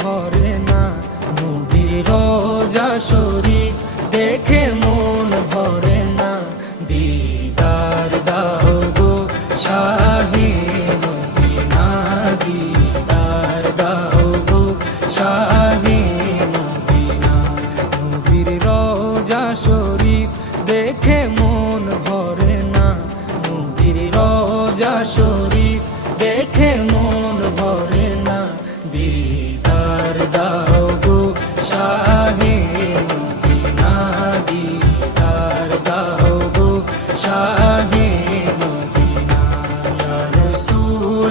ভরে না নবীর রোজা শরীর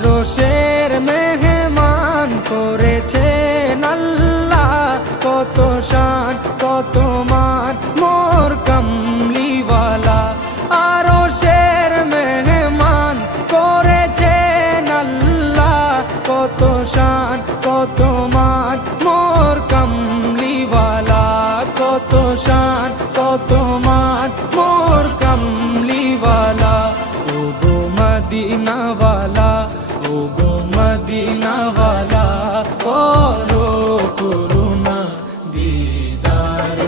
আরও শের মেহমান করেছেন আল্লাহ। কত শান, কত মান, মোর কমলিওয়ালা। আরও শের মেহমান করেছেন আল্লাহ। কত শান, কত মান, মোর কমলিওয়ালা। কত শান, কত মান, মোর কমলিওয়ালা। ও গো মদিনাওয়ালা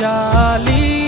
家里。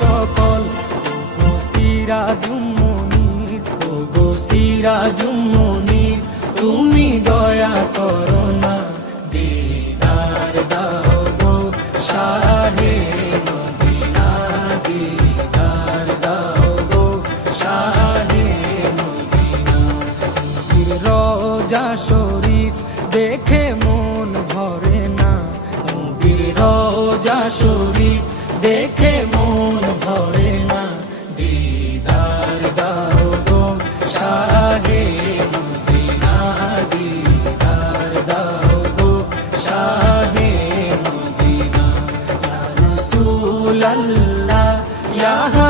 সকল। ওগো সিরাজুমনির ওগো সিরাজুমনির তুমি দয়া করো না। দিদার দাও গো শাহে মদিনা, দিদার দাও গো শাহে মদিনা। রোজা শরীফ দেখে মন ভরে না। রোজা শরীফ দেখে মন ভরে না। দিদার দাও গো শাহে মদিনা, দিদার দাও গো শাহে মদিনা। হাবিব